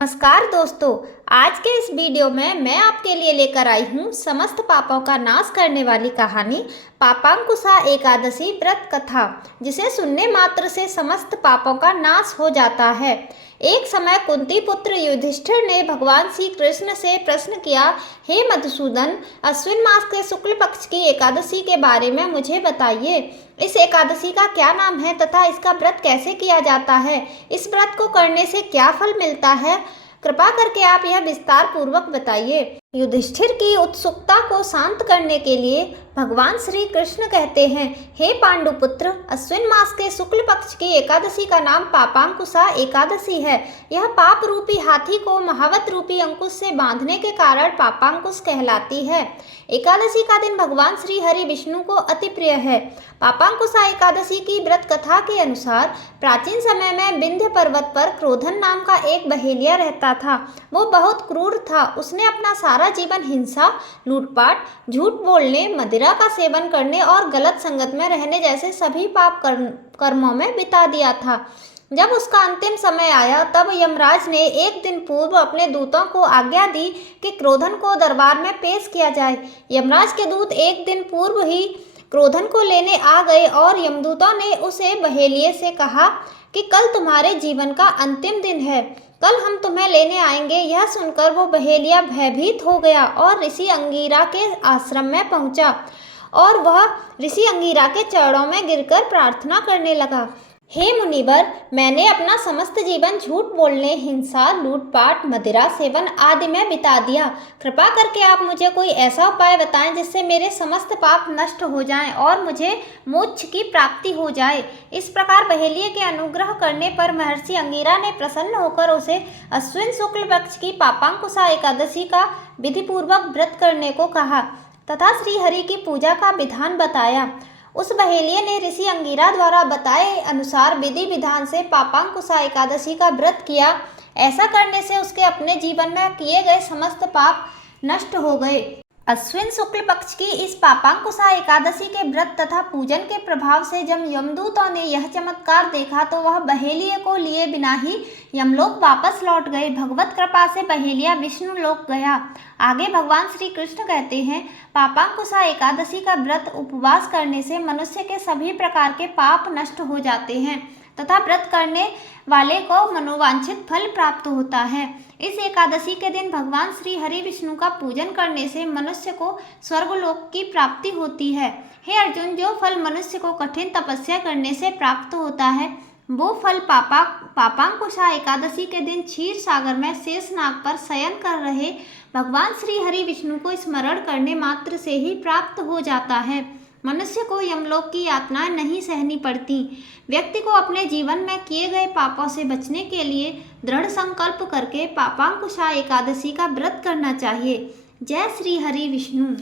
नमस्कार दोस्तों, आज के इस वीडियो में मैं आपके लिए लेकर आई हूँ समस्त पापों का नाश करने वाली कहानी पापांकुशा एकादशी व्रत कथा, जिसे सुनने मात्र से समस्त पापों का नाश हो जाता है। एक समय कुंती पुत्र युधिष्ठिर ने भगवान श्री कृष्ण से प्रश्न किया, हे मधुसूदन, अश्विन मास के शुक्ल पक्ष की एकादशी के बारे में मुझे बताइए। इस एकादशी का क्या नाम है तथा इसका व्रत कैसे किया जाता है? इस व्रत को करने से क्या फल मिलता है? कृपा करके आप यह विस्तार पूर्वक बताइए। युधिष्ठिर की उत्सुकता को शांत करने के लिए भगवान श्री कृष्ण कहते हैं, हे पांडुपुत्र, अश्विन मास के शुक्ल पक्ष की एकादशी का नाम पापांकुशा एकादशी है। यह पाप रूपी हाथी को महावत रूपी अंकुश से बांधने के कारण पापांकुश कहलाती है। एकादशी का दिन भगवान श्री हरि विष्णु को अति प्रिय है। पापांकुशा एकादशी की व्रत कथा के अनुसार प्राचीन समय में विंध्य पर्वत पर क्रोधन नाम का एक बहेलिया रहता था। वो बहुत क्रूर था। उसने अपना सारा जीवन हिंसा, लूटपाट, झूठ बोलने, मदिरा का सेवन करने और गलत संगत में रहने जैसे सभी पाप कर्मों में बिता दिया था। जब उसका अंतिम समय आया तब यमराज ने एक दिन पूर्व अपने दूतों को आज्ञा दी कि क्रोधन को दरबार में पेश किया जाए। यमराज के दूत एक दिन पूर्व ही क्रोधन को लेने आ गए और यमदूतों ने उसे बहेलिये से कहा कि कल तुम्हारे जीवन का अंतिम दिन है, कल हम तुम्हें लेने आएंगे। यह सुनकर वो बहेलिया भयभीत हो गया और ऋषि अंगिरा के आश्रम में पहुंचा और वह ऋषि अंगिरा के चरणों में गिरकर प्रार्थना करने लगा, हे मुनिवर, मैंने अपना समस्त जीवन झूठ बोलने, हिंसा, लूटपाट, मदिरा सेवन आदि में बिता दिया। कृपा करके आप मुझे कोई ऐसा उपाय बताएं जिससे मेरे समस्त पाप नष्ट हो जाएं और मुझे मोक्ष की प्राप्ति हो जाए। इस प्रकार बहेलिये के अनुग्रह करने पर महर्षि अंगिरा ने प्रसन्न होकर उसे अश्विन शुक्ल पक्ष की पापांकुशा एकादशी का विधिपूर्वक व्रत करने को कहा तथा श्रीहरि की पूजा का विधान बताया। उस बहेलिये ने ऋषि अंगिरा द्वारा बताए अनुसार विधि विधान से पापांकुशा एकादशी का व्रत किया। ऐसा करने से उसके अपने जीवन में किए गए समस्त पाप नष्ट हो गए। अश्विन शुक्ल पक्ष की इस पापांकुशा एकादशी के व्रत तथा पूजन के प्रभाव से जब यमदूतों ने यह चमत्कार देखा तो वह बहेलिये को लिए बिना ही यमलोक वापस लौट गए। भगवत कृपा से बहेलिया विष्णु लोक गया। आगे भगवान श्री कृष्ण कहते हैं, पापांकुशा एकादशी का व्रत उपवास करने से मनुष्य के सभी प्रकार के पाप नष्ट हो जाते हैं तथा व्रत करने वाले को मनोवांछित फल प्राप्त होता है। इस एकादशी के दिन भगवान श्री हरि विष्णु का पूजन करने से मनुष्य को स्वर्गलोक की प्राप्ति होती है। हे अर्जुन, जो फल मनुष्य को कठिन तपस्या करने से प्राप्त होता है वो फल पापांकुशा एकादशी के दिन क्षीर सागर में शेषनाग पर शयन कर रहे भगवान श्री हरि विष्णु को स्मरण करने मात्र से ही प्राप्त हो जाता है। मनुष्य को यमलोक की यातनाएं नहीं सहनी पड़ती। व्यक्ति को अपने जीवन में किए गए पापों से बचने के लिए दृढ़ संकल्प करके पापांकुशा एकादशी का व्रत करना चाहिए। जय श्री हरि विष्णु।